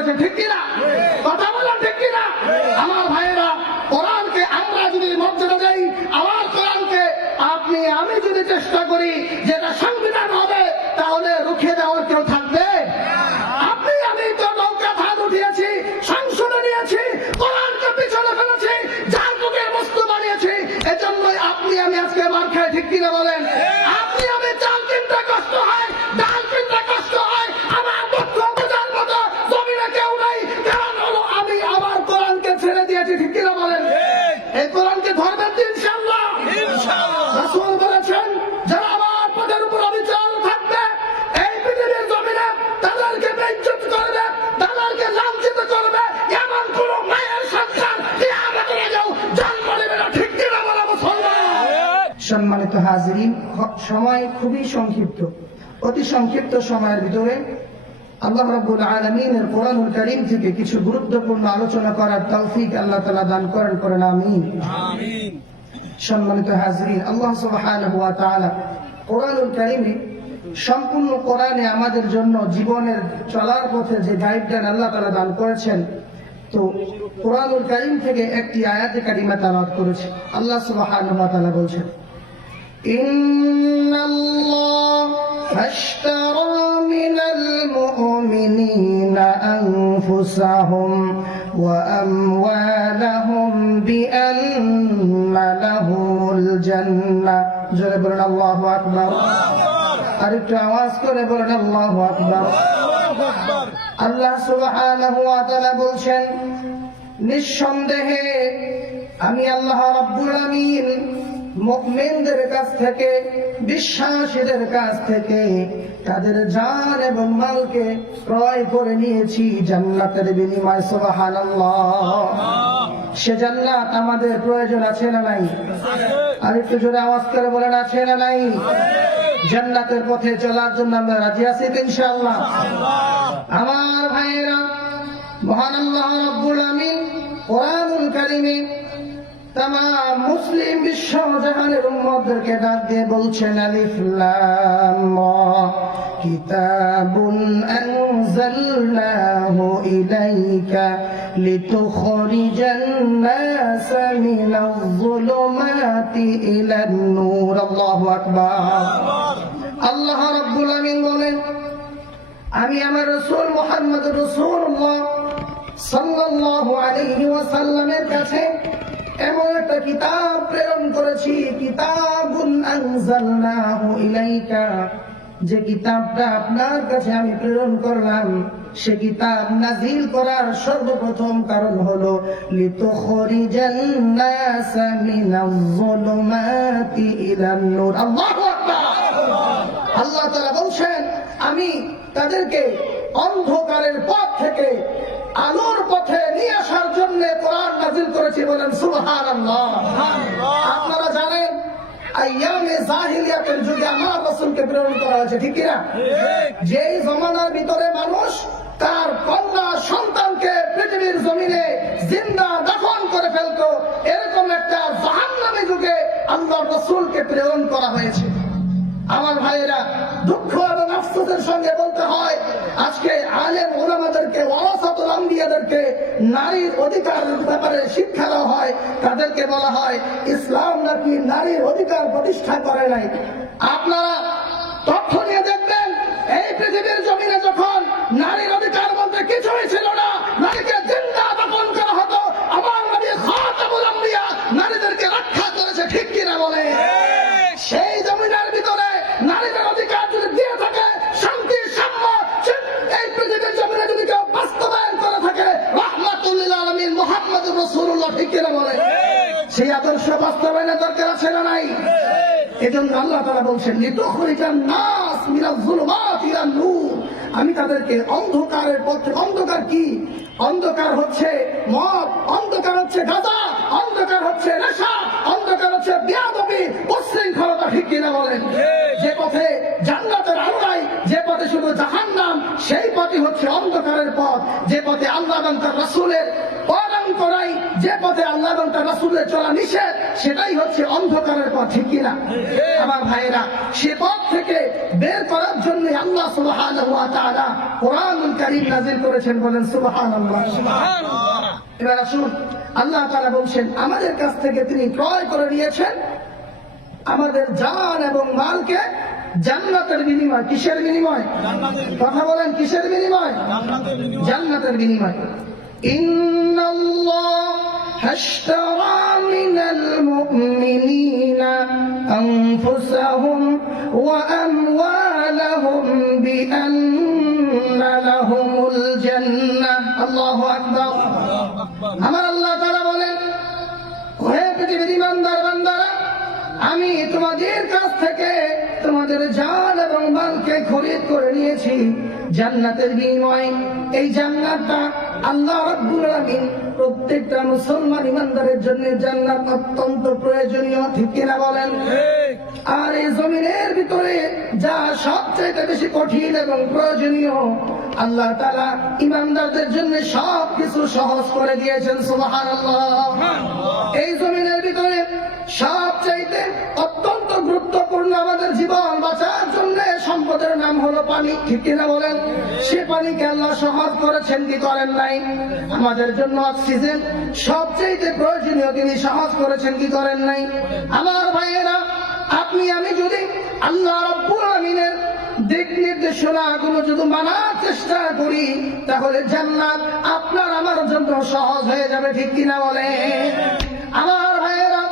করেছেন, ঠিক কিনা? কথা বলেন ঠিক কিনা? আমার ভাইয়েরা, কোরআনকে আমরা যদি মর্যাদা দেই, আমার কোরআনকে আপনি আমি যদি চেষ্টা করি যেটা সংবিধান হবে, তাহলে রুখে দেওয়ার কেউ থাকবে? আপনি আমি তো নৌকা ফাঁদ উঠিয়েছি, সংসদে নিয়েছি, কোরআনকে পিছনে ফেলেছি, জালকুটের বস্তু বানিয়েছি, এজন্যই আপনি আমি আজকে মার খাই, ঠিক কিনা বলেন? আপনি আমি চাল কিনতে কষ্ট হয়, ডাল কিনতে কষ্ট হয়, আমার দুঃখ বোঝার মতো জমিনে কেউ নাই, কারণ হলো আমি আমার কোরআনকে ছেড়ে দিয়েছি, ঠিক কিনা বলেন? এই কোরআনকে ধরবেন তো ইনশাআল্লাহ। রাসূল বলেছেন, যারা আমার পথের উপর অবিচল থাকবে, এই পৃথিবীর জমিনে তাদেরকে বেইজ্জত করবে, তাদেরকে লাঞ্ছিত করবে, এমন কোন মায়ের সন্তান কিয়ামতের আগেও জন্ম নেবে না, ঠিক কিনা বলা মুসলমান? সম্মানিত হাজিরিন, সময় খুবই সংক্ষিপ্ত। অতি সংক্ষিপ্ত সময়ের ভিতরে আল্লাহ রাব্বুল আলামিনের কোরআনুল কারীম থেকে কিছু গুরুত্বপূর্ণ আলোচনা করার তৌফিক আল্লাহ তাআলা দান করেন, আমিন। সম্মানিত হাজিরিন, আল্লাহ সুবহানাহু ওয়া তাআলা কোরআনুল কারীমে, সম্পূর্ণ কোরআনে আমাদের জন্য জীবনের চলার পথে যে গাইডলাইন আল্লাহ তাআলা দান করেছেন, তো কোরআনুল কারীম থেকে একটি আয়াতে কারিমা তেলাওয়াত করেছে। আল্লাহ সুবহানাহু ওয়া তাআলা বলছেন, ইন্নাল্লাহা আশতারা মিনাল মুমিনিনা আনফুসাহুম ওয়া আমওয়ালাহুম বিআন্না লাহুমুল জান্নাহ। জোরে বলেন আল্লাহু আকবার। আর একটু আওয়াজ করে বলেন আল্লাহু আকবার। আল্লাহ সুবহানাহু ওয়া তাআলা বলছেন, নিঃসন্দেহে আমি আল্লাহ রাব্বুল আমিন মুমিনদের কাছ থেকে, বিশ্বাসীদের কাছ থেকে তাদের জান এবং মালকে ক্রয় করে নিয়েছি জান্নাতের বিনিময়ে। সুবহানাল্লাহ। সে জান্নাত আমাদের প্রয়োজন আছে না নাই? আর একটু জোরে আওয়াজ করে বলেন, আছে না নাই? জান্নাতের পথে চলার জন্য আমরা রাজি আছি তো ইনশাআল্লাহ? আমার ভাইয়েরা, মহান আল্লাহ রাব্বুল আমিন কোরআনুল কারীমে তামাম মুসলিম বিশ্ব জাহানের উম্মতদেরকে ডাক দিয়ে বলছেন, আলিফ লাম রা কিতাবুন আনজালনাহু ইলাইকা লিতুখরিজান নাস মিনাজ যুলুমাতি ইলান নূর। আল্লাহু আকবার। আল্লাহ রাব্বুল আমিন বলেন, আমি আমার রাসূল মুহাম্মদুর রাসূলুল্লাহ সাল্লাল্লাহু আলাইহি ওয়াসাল্লামের কাছে এমন একটা কিতাব প্রেরণ করেছি, কিতাবুন আনজালনাহু ইলাইকা, যে কিতাবটা আপনার কাছে আমি প্রেরণ করলাম, সে কিতাব নাজিল করার সর্বপ্রথম কারণ হলো লিতুখরিজান নাস মিনাজ যুলুমাতি ইলান নূর। আল্লাহু আকবার। আল্লাহ তাআলা বলছেন, আমি তাদেরকে অন্ধকারের পথ থেকে আলোর পথে নিয়ে আসার জন্য কোরআন নাজিল করেছি। বলেন সুবহানাল্লাহ। আপনারা জানেন, আইয়ামে জাহিলিয়াতের যুগে আমার রাসূলকে প্রেরণ করা হয়েছে, ঠিক কিনা? যেই জমানার ভিতরে মানুষ তার কন্যা সন্তানকে পৃথিবীর জমিনে জিন্দা দাফন করে ফেলতো, এরকম একটা জাহান্নামী যুগে আল্লাহর রাসূলকে প্রেরণ করা হয়েছে। আমার ভাইয়েরা, দুঃখ এবং আফসোসের সঙ্গে বলতে হয়, আজকে আলেম উলামাদেরকে, ওয়ারাসাতুল আম্বিয়াদেরকে নারীর অধিকারের ব্যাপারে শিক্ষা দেওয়া হয়, তাদেরকে বলা হয় ইসলাম নাকি নারীর অধিকার প্রতিষ্ঠা করে নাই। আপনারা তথ্য নিয়ে দেখবেন, এই পৃথিবীর জমিনে যখন নারীর অধিকার বলতে কিছুই ছিল না, নারীকে জিন্দা দাফন করা হতো, আমার নবী খাতামুল আম্বিয়া নারীদেরকে রক্ষা করেছে, ঠিক কিনা বলে? সেই জমিনের ভিতরে নারীদের অধিকার যদি দিয়ে থাকে, শান্তি সাম্য এই পৃথিবীর জমিনে যদি কেউ বাস্তবায়ন করে থাকে, রাহমাতুল লিল আলামিন মুহাম্মদুর রাসূলুল্লাহ, ঠিক কিনা বলে? সেই আদর্শ বাস্তবায়নের দরকার আছে না নাই? এজন্য আল্লাহ তাআলা বলছেন, লিতুখরিজান নাস মিনাজ যুলুমাতি ইলান নূর, আমি তাদেরকে অন্ধকারের পথ থেকে। অন্ধকার কি? অন্ধকার হচ্ছে মদ, অন্ধকার হচ্ছে গাঁজা, অন্ধকার হচ্ছে নেশা, অন্ধকার হচ্ছে বেয়াদবি, উচ্ছৃঙ্খলতা, ঠিক কিনা বলেন? যে পথে জান্নাতের আলো নাই, যে পথে শুধু জাহান্নাম, সেই পথই হচ্ছে অন্ধকারের পথ। যে পথে আল্লাহ এবং তার রাসূলের পথ এবং করাই, যে পথে আল্লাহ এবং তার রাসূলের চলা নিষেধ, সেটাই হচ্ছে অন্ধকারের পথ, ঠিক কিনা? আমার ভাইয়েরা, সে পথ থেকে বের করার জন্য আল্লাহ সুবহানাহু ওয়া তাআলা কোরআনুল কারীম নাযিল করেছেন, বলেন সুবহানাল্লাহ। এবার আসুন, আল্লাহ তাআলা বলছেন আমাদের কাছ থেকে তিনি ক্রয় করে নিয়েছেন আমাদের জান এবং মালকে জান্নাতের বিনিময়। কিসের বিনিময়? কথা বলেন, কিসের বিনিময়? জান্নাতের বিনিময়। ইন্নাল্লাহা আশতারা মিনাল মুমিনিনা আনফুসাহুম ওয়া আমওয়ালাহুম বিআন্না লাহুমুল জান্নাহ। আল্লাহু আকবার। আমার আল্লাহ তাআলা বলেন, হে পৃথিবীর ইমানদার বান্দারা, আমি তোমাদের কাছ থেকে তোমাদের জান এবং মালকে খরিদ করে নিয়েছি জান্নাতের বিনিময়ে। এই জান্নাতটা আল্লাহ রাব্বুল আলামিন প্রত্যেকটা মুসলমান ইমানদারের জন্য জান্নাত অত্যন্ত প্রয়োজনীয়, ঠিক কিনা বলেন? আর এই জমিনের ভিতরে যা সবচেয়ে বেশি কঠিন এবং প্রয়োজনীয়, আল্লাহ তাআলা ইমানদারদের জন্য সবকিছু সহজ করে দিয়েছেন, সুবহানাল্লাহ। এই জমিনের ভিতরে সবচাইতে অত্যন্ত গুরুত্বপূর্ণ আমাদের জীবন বাঁচার জন্য সম্পদের নাম হলো পানি, ঠিক কিনা বলেন? সে পানিকে আল্লাহ সহজ করেছেন কি করেন নাই? আমাদের জন্য অক্সিজেন সবচাইতে প্রয়োজনীয়, তিনি সহজ করেছেন কি করেন নাই? আমার ভাইয়েরা, আপনি আমি যদি আল্লাহ রাব্বুল আলামিনের দিক নির্দেশনা গুলো যদি মানার চেষ্টা করি, তাহলে জান্নাত আপনার আমার জন্য সহজ হয়ে যাবে, ঠিক কিনা বলে? আমার ভাইয়েরা,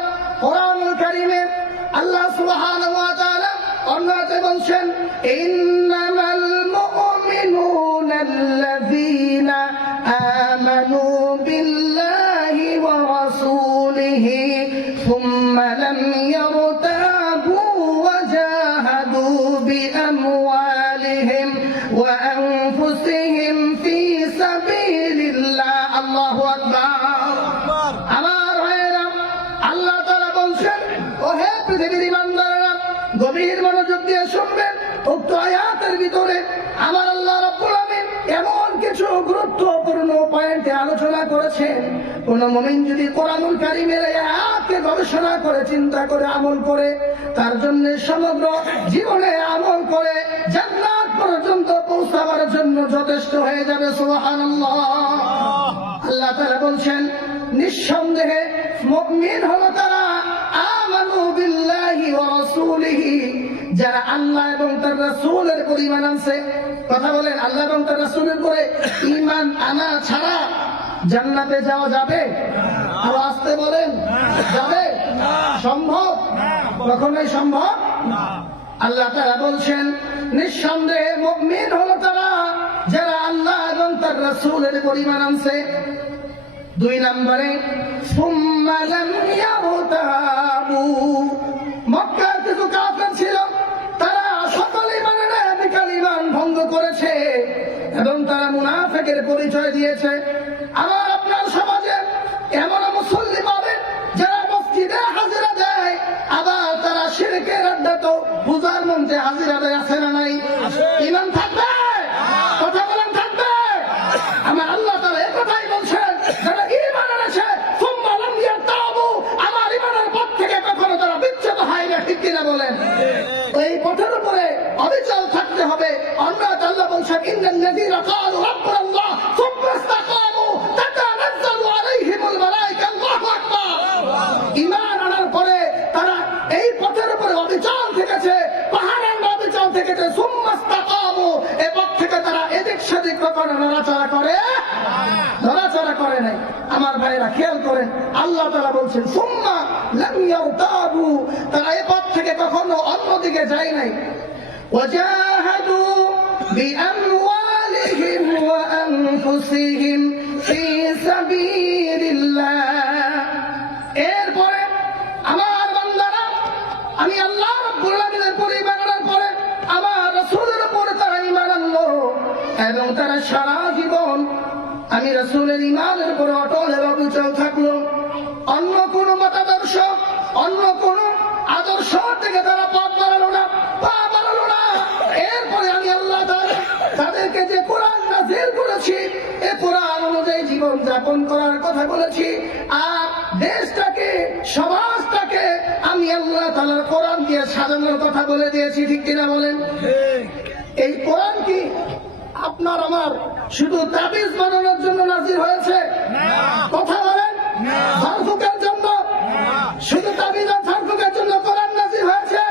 কোরআনুল কারীমে আল্লাহ সুবহানাহু ওয়া তাআলা অন্যতে বলছেন, ইন্নামাল মুমিনুনা আল্লাযীনা আমানু বিল্লাহি ওয়া রাসূলিহি সুম্মা লাম ইয়ারতাবু ওয়া জাহাদু বিআমওয়ালিহিম ওয়া আনফুসিহিম ফি সাবিলিল্লাহ। আল্লাহু আকবার। আমার ভাইয়েরা, আল্লাহ তাআলা বলছেন, ও হে পৃথিবীর ইমানদারেরা, গভীর মনোযোগ দিয়ে শুনবেন। উক্ত আয়াতের ভিতরে আমার আল্লাহ রাব্বুল আলামিন এমন কিছু গুরুত্বপূর্ণ পয়েন্টে আলোচনা করেছেন, কোন মুমিন যদি কোরআনুল কারীমের এই আয়াতকে গবেষণা করে, চিন্তা করে, আমল করে, তার জন্য সমগ্র জীবনে আমল করে জান্নাত পর্যন্ত পৌঁছাবার জন্য যথেষ্ট হয়ে যাবে, সুবহানাল্লাহ। আল্লাহ তাআলা বলছেন, নিঃসন্দেহে মুমিন হলো তারা আমানু বিল্লাহি ওয়া রাসূলিহি, যারা আল্লাহ এবং তার রাসূলের উপর ঈমান আনছে। কথা বলেন, আল্লাহ এবং তার রাসূলের উপরে ঈমান আনা ছাড়া জান্নাতে যাওয়া যাবে? আর আসতে বলেন, যাবে? সম্ভব? কখনোই সম্ভব না। আল্লাহ তাআলা বলছেন, নিঃসন্দেহে মুমিন হলো তারা যারা আল্লাহ এবং তার রাসূলের উপর ঈমান আনছে। 2 নম্বরে, সুম্মা লাম ইয়ারতাবু, মক্কার কিছু কাফের ছিল, তারা সকলে মানে না বিকাল ঈমান ভঙ্গ করেছে এবং তারা মুনাফিকের পরিচয় দিয়েছে। আমার আপনার সমাজে এমন মুসল্লি পাবেন যারা মসজিদে হাজিরা দেয়, আবার তারা শিরকের আড্ডাত পূজার মঞ্চে হাজিরা দেয়, আছে না নাই? ঈমান থাকবে? কথা বলেন, থাকবে? আমার আল্লাহ তাআলা এই কথাই বলছেন, যারা ঈমান এনেছে সুম্মা লাম ইয়ারতাবু, আমার ঈমানের পথ থেকে কখনো তারা বিচ্যুত হয় না, ঠিক কিনা বলেন? এই পথের উপরে অবিচল থাকতে হবে। অন্যথা আল্লাহ বলছেন, ইন্নাল্লাযীনা ক্বালু রাব্বুনাল্লাহ সুম্মা ইসতাকামু তাতানাজ্জালু আলাইহিমুল মালায়েকা। আল্লাহু আকবার। ঈমান আনার পরে তারা এই পথের উপরে অবিচল থেকেছে, পাহাড়ের অবিচল থেকেছে, সুম্মা ইসতাকামু, এই পথ থেকে তারা এদিক সেদিক কখনো নড়াচড়া করে নাই। আমার ভাইরা খেয়াল করেন, আল্লাহ তাআলা বলছেন, সুম্মা লাম ইয়ারতাবু, তারা এই পথ থেকে কখনো অন্যদিকে যায় নাই। ওয়াজাহাদু বিআমওয়ালিহিম ওয়া আনফুসিহিম ফি সাবিলিল্লাহ। এরপরে আমার বান্দারা, আমি আল্লাহ রাব্বুল আলামিনের উপর ঈমান আনার পরে আমার রাসূলের উপর তারা ঈমান আনলো এবং তারা সারা জীবন আমি রাসূলের ঈমানের উপর অটল এবং অবিচল থাকলো। অন্য কোন মতাদর্শ, অন্য কোন আদর্শ থেকে তারা পথ বাড়ালো না, পা বাড়ালো না। এরপরে আমি আল্লাহ তাদেরকে যে কোরআন নাযিল করেছি, এই কোরআন অনুযায়ী জীবন যাপন করার কথা কথা বলেছি, আর দেশটাকে সমাজটাকে আমি আল্লাহ তাআলার কোরআন দিয়ে সাজানোর কথা বলে দিয়েছি, ঠিক কিনা বলেন? এই কোরআন কি আপনার আমার শুধু তাবিজ বানানোর জন্য নাজির হয়েছে? কথা বলেন। ঝাড়ফুঁকের জন্য? শুধু তাবিজ আর ঝাড়ফুঁকের জন্য কোরআন নাজির হয়েছে?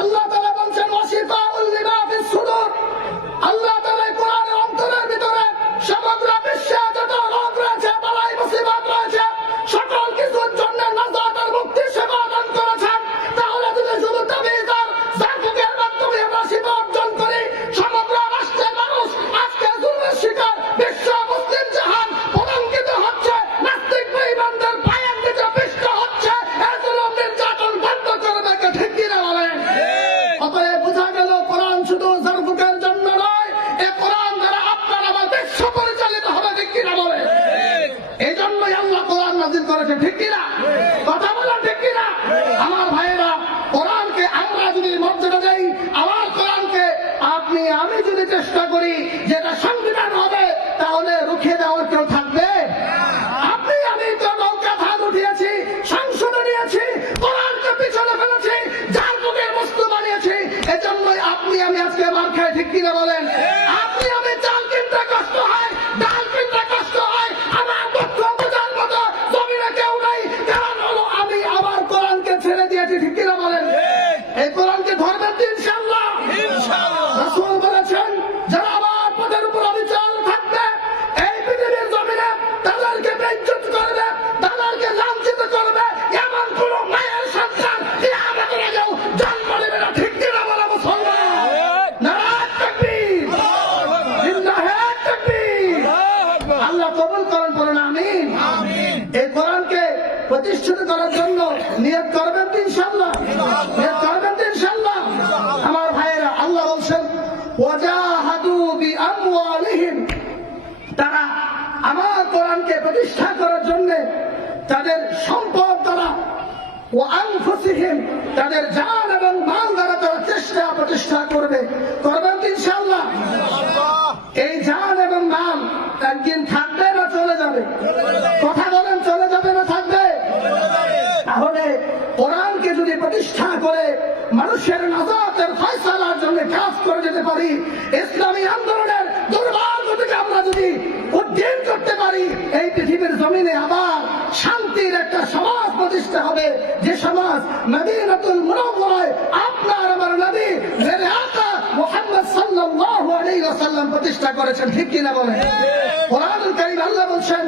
আল্লাহ তাআলা বলছেন ওয়াশিফাউল লিমা ফিস সুদূর। আল্লাহ তাআলা কোরআনের অন্তরের ভিতরে সমগ্র বিশ্বে যত রোগ রয়েছে, বালাই মুসিবত রয়েছে, সকল কিছুর জন্য নাজাত আর মুক্তির সেবা দান করেছেন। তাহলে যদি শুধু তাবিজ আর ঝাড়ফুঁকের মাধ্যমে আমরা শিফা অর্জন করি, সমগ্র রাষ্ট্রের মানুষ আজকে জুলুমের শিকার, বিশ্ব মুসলিম জাহান কলঙ্কিত হচ্ছে, নাস্তিক বেঈমানদের পায়ের নিচে পিষ্ট হচ্ছে, এই জুলুম নির্যাতন বন্ধ করবে কে, ঠিক কিনা বলেন? অতএব বোঝা গেল কোরআন শুধু ঝাড়ফুঁকের জন্য নয়, এ কোরআন দ্বারা আপনার আমার বিশ্ব পরিচালিত হবে, ঠিক কিনা বলেন? এই জন্যই আল্লাহ কোরআন নাযিল করেছে, ঠিক কিনা? কথা বলেন, ঠিক কিনা? আমার ভাইয়েরা, কোরআনকে আমরা যদি মর্যাদা দেই, আমার কোরআনকে আপনি আমি যদি চেষ্টা করি যেটা সংবিধান হবে, তাহলে রুখে দেওয়ার কেউ থাকবে? আপনি আমি তো নৌকা ধান উঠিয়েছি, সংসদে নিয়েছি, কোরআনকে পিছনে ফেলেছি, ঝাড়ফুঁকের বস্তু বানিয়েছি, এজন্যই আপনি আমি আজকে মার খাই, ঠিক কিনা বলেন? আপনি আমি চাল কিনতে কষ্ট হয়, ডাল কিনতে কষ্ট হয়, আমার দুঃখ বোঝার মতো জমিনে কেউ নাই, কারণ হলো আমি আমার কোরআনকে ছেড়ে দিয়েছি, ঠিক কিনা বলেন? এই কোরআনকে ধরবেন তো ইনশাআল্লাহ? রাসূল বলেছেন যারা আমার পথের উপর অবিচল থাকবে, এই পৃথিবীর জমিনে তাদেরকে বেইজ্জত করবে, তাদেরকে লাঞ্ছিত করবে, এমন কোন মায়ের সন্তান কিয়ামতের আগেও জন্ম নেবে না, ঠিক কিনা বলা মুসলমান? নারায়ে তাকবীর, লিল্লাহি তাকবীর। আল্লাহ কবুল করেন, বলেন আমিন। এই কোরআনকে প্রতিষ্ঠিত করার জন্য নিয়ত করবেন তো ইনশাআল্লাহ? নিয়ত করবেন তো ইনশাআল্লাহ? আমার ভাইয়েরা, আল্লাহ বলছেন ওয়াজাহাদু বিআমওয়ালিহিম, তারা আমার কোরআনকে প্রতিষ্ঠা করার জন্য তাদের সম্পদ দ্বারা, ওয়া আনফুসিহিম, তাদের জান এবং মাল দ্বারা তারা চেষ্টা প্রতিষ্ঠা করবে। করবেন তো ইনশাআল্লাহ? এই জান এবং মাল একদিন থাকবে না চলে যাবে? কথা বলেন, চলে যাবে না থাকবে? তাহলে কোরআনকে যদি প্রতিষ্ঠা করে মানুষের নাজাতের ফয়সালার জন্য কাজ করে যেতে পারি, ইসলামী আন্দোলনের দুর্ভাগ্যকে আমরা যদি উদ্ধার করতে পারি, এই পৃথিবীর জমিনে আবার শান্তির একটা সমাজ প্রতিষ্ঠা হবে, যে সমাজ মদিনাতুল মুনাওয়ারায় আপনার আমার নবী মেরে আকা মুহাম্মদ সাল্লাল্লাহু আলাইহি ওয়াসাল্লাম প্রতিষ্ঠা করেছেন, ঠিক কিনা বলেন? কোরআনুল কারীম আল্লাহ বলছেন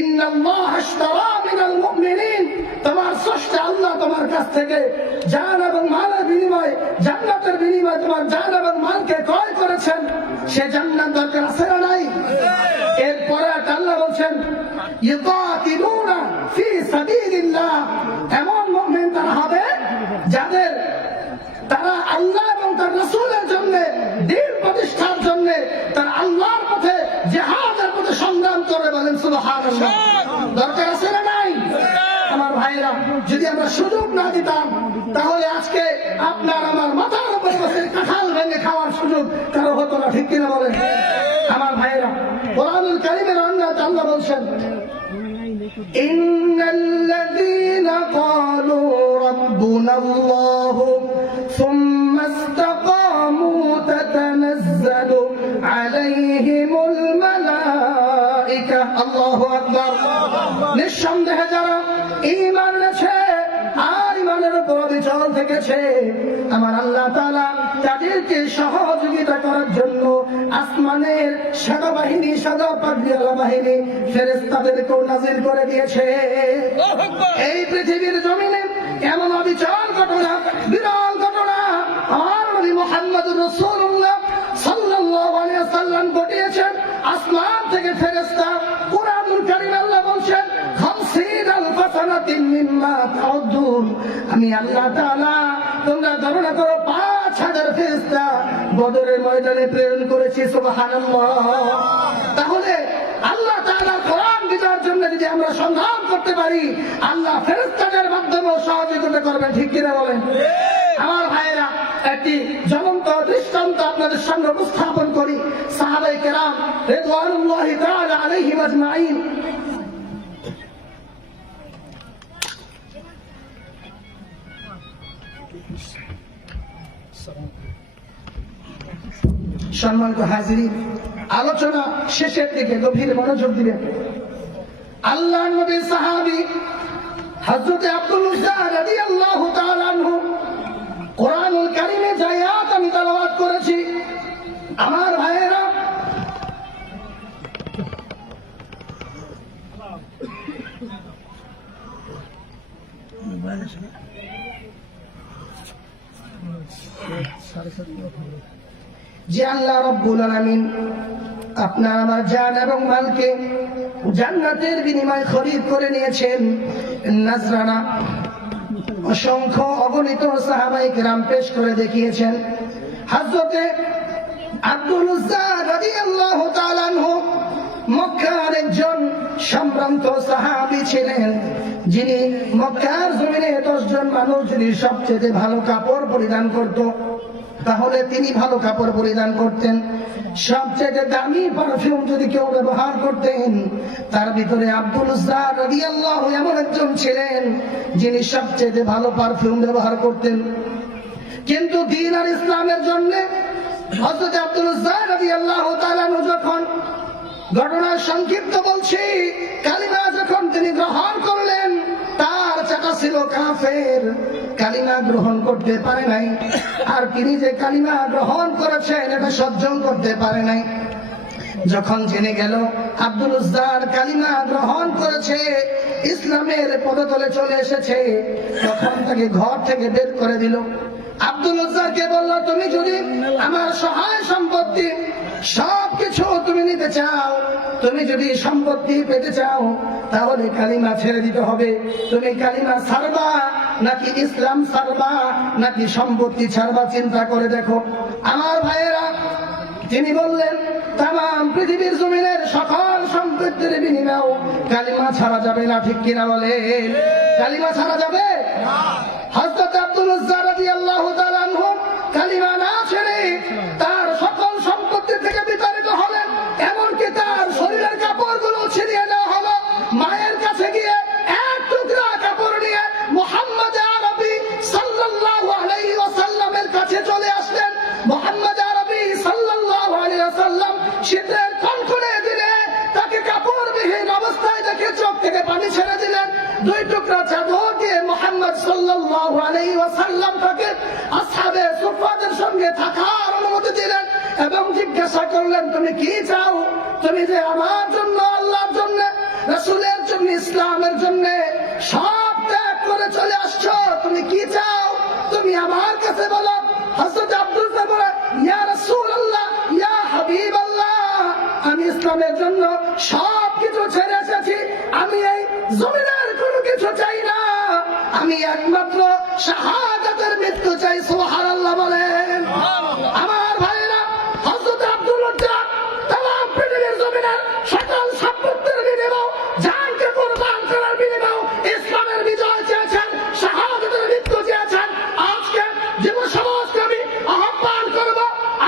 ইন্নাল্লাহা আশতারা মিনাল মুমিনিন, তোমার স্রষ্টা আল্লাহ তোমার কাছ থেকে জান এবং মালের বিনিময়ে, জান্নাতের বিনিময়ে তোমার জান এবং মালকে ক্রয় করেছেন। সে জান্নাত দরকার আছে না নাই? এরপরে আল্লাহ বলছেন ইউকাতিলুনা ফি সাবিলিল্লাহ, এমন মুমিন তারা হবে যাদের তারা আল্লাহ এবং তার রাসূলের জন্য, দ্বীন প্রতিষ্ঠার জন্য তারা আল্লাহর পথে জিহাদের পথে সংগ্রাম করে, বলেন সুবহানাল্লাহ। দরকার আছে না নাই? আমার ভাইরা, যদি আমরা সুযোগ না দিতাম, তাহলে আজকে আপনার আমার মাথার উপরে বসে কাঁঠাল ভেঙে খাওয়ার সুযোগ কারো হতো না, ঠিক কিনা বলেন? আমার ভাইরা, কোরআনুল কারীমের আয়াতে আল্লাহ বলছেন ইন্নাল্লাযীনা ক্বালু রাব্বুনাল্লাহু সুম্মা ইসতাকামু তাতানাজ্জালু আলাইহিমুল মালায়েকা। আল্লাহু আকবার। নিঃসন্দেহে যারা ঈমান এনেছে আর ঈমানের উপর অবিচল থেকেছে, আমার আল্লাহ তাআলা তাদেরকে সহযোগিতা করার জন্য আসমানের সেনাবাহিনী, সাদা পাগড়িওয়ালা বাহিনী, ফেরেশতাদেরকেও নাযিল করে দিয়েছে। এই পৃথিবীর জমিনে এমন অবিচল ঘটনা, বিরল ঘটনা আমার নবী মুহাম্মদুর রাসূলুল্লাহ সাল্লাল্লাহু আলাইহি ওয়াসাল্লাম ঘটিয়েছেন। আসমান থেকে ফেরেশতা, কুরআনুল কারীম আল্লাহ বলছেন 50,000 সানাতিন মিম্মা তাউদ্দুন, আমি আল্লাহ তাআলা তোমরা গণনা করো 5,000 ফেরেশতা বদরের ময়দানে প্রেরণ করেছি। সুবহানাল্লাহ। তাহলে আল্লাহ তাআলার কোরআন বিজয়ের জন্য যদি আমরা সংগ্রাম করতে পারি, আল্লাহ ফেরেশতাদের মাধ্যমে সহযোগিতা করবেন, ঠিক কিনা বলেন? আমার ভাইয়েরা, একটি জ্বলন্ত দৃষ্টান্ত আপনাদের সামনে উপস্থাপন করি। সাহাবায়ে কেরাম রিদওয়ানুল্লাহি তাআলা আলাইহিম আজমাইন সম্মানিত হাজিরিন, আলোচনা শেষের দিকে গভীর মনোযোগ দিবেন। আল্লাহ নবীর সাহাবী হযরত আব্দুল উজ্জা রাদিয়াল্লাহু তাআলা আনহু কোরআনুল কারীমে যে আয়াত আমি তেলাওয়াত করেছি, আমার ভাইয়েরা, যে আল্লাহ রাব্বুল আলামিন আপনার আমার জান এবং মালকে জান্নাতের বিনিময়ে খরিদ করে নিয়েছেন, নাজরানা অসংখ্য অগণিত সাহাবায়ে কেরাম পেশ করে দেখিয়েছেন। হযরতে আব্দুল উজ্জা রাদিয়াল্লাহু তাআলা আনহু মক্কার একজন সম্ভ্রান্ত সাহাবী ছিলেন, যিনি মক্কার জমিনে 10 জন মানুষ যদি সবচেয়ে ভালো কাপড় পরিধান করত, তাহলে তিনি ভালো কাপড় পরিধান করতেন। সবচেয়ে দামি পারফিউম যদি কেউ ব্যবহার করতেন, তার ভিতরে আব্দুল উজ্জা রাদিয়াল্লাহু এমন একজন ছিলেন যিনি সবচেয়ে ভালো পারফিউম ব্যবহার করতেন। কিন্তু দ্বীন আর ইসলামের জন্য হযরত আব্দুল উজ্জা রাদিয়াল্লাহু তাআলা যখন, ঘটনা সংক্ষিপ্ত বলছি, কালিমা যখন তিনি গ্রহণ করলেন, তার চাচা ছিল কাফের, কালিমা গ্রহণ করতে পারে নাই। আর তিনি যে কালিমা গ্রহণ করেছেন এটা সহ্য করতে পারে নাই। যখন জেনে গেল আব্দুল উজ্জার কালিমা গ্রহণ করেছে, ইসলামের পদতলে চলে এসেছে, তখন তাকে ঘর থেকে বের করে দিল। আব্দুল উজ্জাকে বলল, তুমি যদি আমার সহায় সম্পত্তি সবকিছু তুমি নিতে চাও, তুমি যদি সম্পত্তি পেতে চাও, তাহলে কালিমা ছেড়ে দিতে হবে। তুমি কালিমা ছাড়বা নাকি ইসলাম ছাড়বা নাকি সম্পত্তি ছাড়বা, চিন্তা করে দেখো। আমার ভাইয়েরা, তিনি বললেন, তাম পৃথিবীর জমিনের সকল সম্পত্তির বিনিময়ে কালিমা ছাড়া যাবে না। ঠিক কিনা বলেন? কালিমা ছাড়া যাবে না। হযরত আব্দুল উজ্জা রাদিয়াল্লাহু তাআলা আনহু কালিমা না ছেড়ে তার সকল সম্পত্তি থেকে বিতাড়িত হলেন, এমনকি তার শরীরের কাপড়গুলো ছিনিয়ে নেওয়া হলো। মায়ের কাছে গিয়ে এক টুকরা কাপড় নিয়ে মুহাম্মদ আরবি সাল্লাল্লাহু আলাইহি ওয়াসাল্লামের কাছে চলে আসলেন। মুহাম্মদ আরবি সাল্লাল্লাহু আলাইহি ওয়াসাল্লাম শীতের কনকনে দিনে তাকে কাপড়বিহীন অবস্থায় দেখে চোখ থেকে পানি ছেড়ে দিলেন। 2 টুকরা চাদর দিয়ে মুহাম্মদ সাল্লাল্লাহু আলাইহি ওয়াসাল্লাম তাকে আসহাবে সুফফাদের সঙ্গে থাকার অনুমতি দিলেন এবং জিজ্ঞাসা করলেন, তুমি কি চাও? তুমি যে আমার জন্য, আল্লাহর জন্য, রাসূলের জন্য, ইসলামের জন্য সব ত্যাগ করে চলে আসছো, তুমি কি চাও? তুমি আমার কাছে বলো। হযরত আব্দুল উজ্জা বলে, ইয়া রাসূলুল্লাহ, ইয়া হাবিবাল্লাহ, আমি ইসলামের জন্য সবকিছু ছেড়ে এসেছি। আমি এই জমিনের কোনো কিছু চাই না, আমি একমাত্র শাহাদাতের মৃত্যু চাই। সুবহানাল্লাহ বলেন। আমার ভাইরা, হযরত আব্দুল উজ্জা তাম পৃথিবীর জমিনের সকল সম্পত্তির বিনিময়ে, জানকে কুরবান করার বিনিময়ে ইসলামের বিজয় চেয়েছেন, শাহাদাতের মৃত্যু চেয়েছেন। আজকে যুব সমাজকে আমি আহ্বান করব,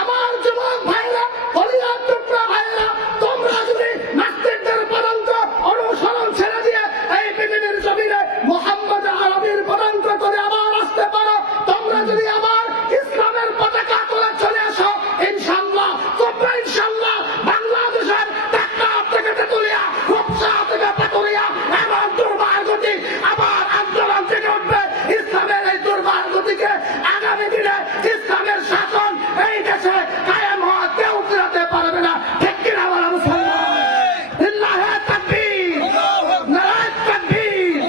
আমার যুবক ভাইরা, কলিজার টুকরা ভাইরা, তোমরা যদি নাস্তিকদের পদাঙ্ক অনুসরণ ছেড়ে দিয়ে এই পৃথিবীর জমিনে মুহাম্মদ আরবির পদাঙ্ক করে আবার আসতে পারো, তোমরা যদি আবার ইসলামের পতাকা তোলে চলে আসো, ইনশাআল্লাহ তোমরা ইনশাআল্লাহ বাংলাদেশের ঢাকা থেকে তেতুলিয়া, রূপসা থেকে পাতুরিয়া এবং দুর্বার গতি আবার আন্দোলন থেকে উঠবে। ইসলামের এই দুর্বার গতিকে আগামী দিনে ইসলামের শাসন এই দেশে কায়েম হওয়া কেউ ফেরাতে পারবে না। ঠিক কিনা বলা মুসলমান? লিল্লাহি তাকবীর, নারায়ে তাকবীর।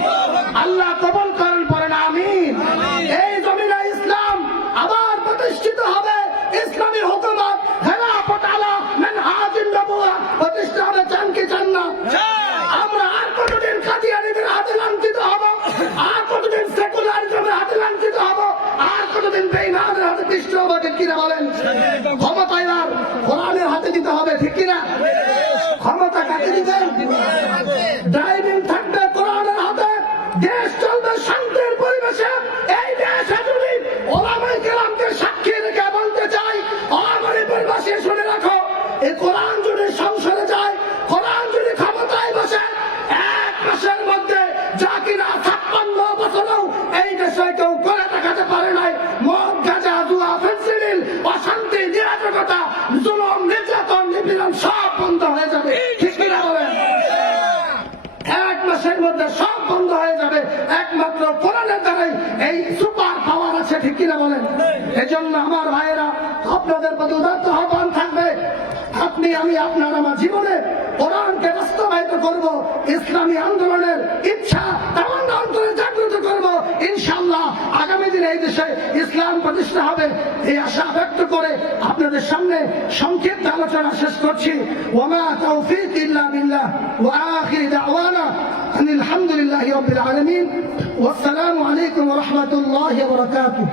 আল্লাহ কবুল করেন, পড়েন আমিন। এই জমিনে ইসলাম আবার প্রতিষ্ঠিত হবে, ইসলামী হুকুমত খেলাফত আলা মানহাজুন নবুওয়া প্রতিষ্ঠা হবে। চান কি চান না? আমরা আর কতদিন কাদিয়ানীদের হাতে লাঞ্ছিত হব? আর কতদিন সেকুলারিজমের হাতে লাঞ্ছিত হব? আর কতদিন বেঈমানদের হাতে পিষ্ট হব? ঠিক কিনা বলেন? ক্ষমতা এবার কোরআনের হাতে দিতে হবে। ঠিক কিনা? ক্ষমতা কাকে দিবেন? ড্রাইভিং থাকবে কোরআনের হাতে, দেশ চলবে শান্তির পরিবেশে। এই দেশে যদি ওলামায়ে কেরামকে সাক্ষী রেখে বলতে চাই, ওলামায়ে শুনে রাখো, এই কোরআন যদি সংসদে যায়, কোরআন যদি ক্ষমতায় বসে, 1 মাসের মধ্যে যা কিনা 56 বছরেও এই দেশে কেউ করে দেখাতে পারে নাই, মদ গাঁজা জুয়া, ফেন্সিডিল, অশান্তি, নিরাপত্তা, জুলুম, নির্যাতন, নিপীড়ন সব বন্ধ হয়ে যাবে। ঠিক কিনা বলেন? 1 মাসের মধ্যে সব বন্ধ হয়ে যাবে। একমাত্র কোরআনের দ্বারাই এই সুপার পাওয়ার আছে। ঠিক কিনা বলেন? এজন্য আমার ভাইয়েরা, আপনাদের প্রতি উদাত্ত আহ্বান থাকবে, আপনি আমি আপনার আমার জীবনে কোরআনকে বাস্তবায়িত করব, ইসলামী আন্দোলনের ইচ্ছা তামান্না অন্তরে জাগ্রত করব। ইনশাআল্লাহ আগামী দিনে এই দেশে ইসলাম প্রতিষ্ঠা হবে, এই আশা ব্যক্ত করে আপনাদের সামনে সংক্ষিপ্ত আলোচনা শেষ করছি। ওয়ামা তাওফীক ইল্লা বিল্লাহ ওয়া আখির দাওয়ানা আনিল হামদুলিল্লাহি রাব্বিল আলামিন ওয়াসসালামু আলাইকুম ওয়া রাহমাতুল্লাহি ওয়া বারাকাতুহু।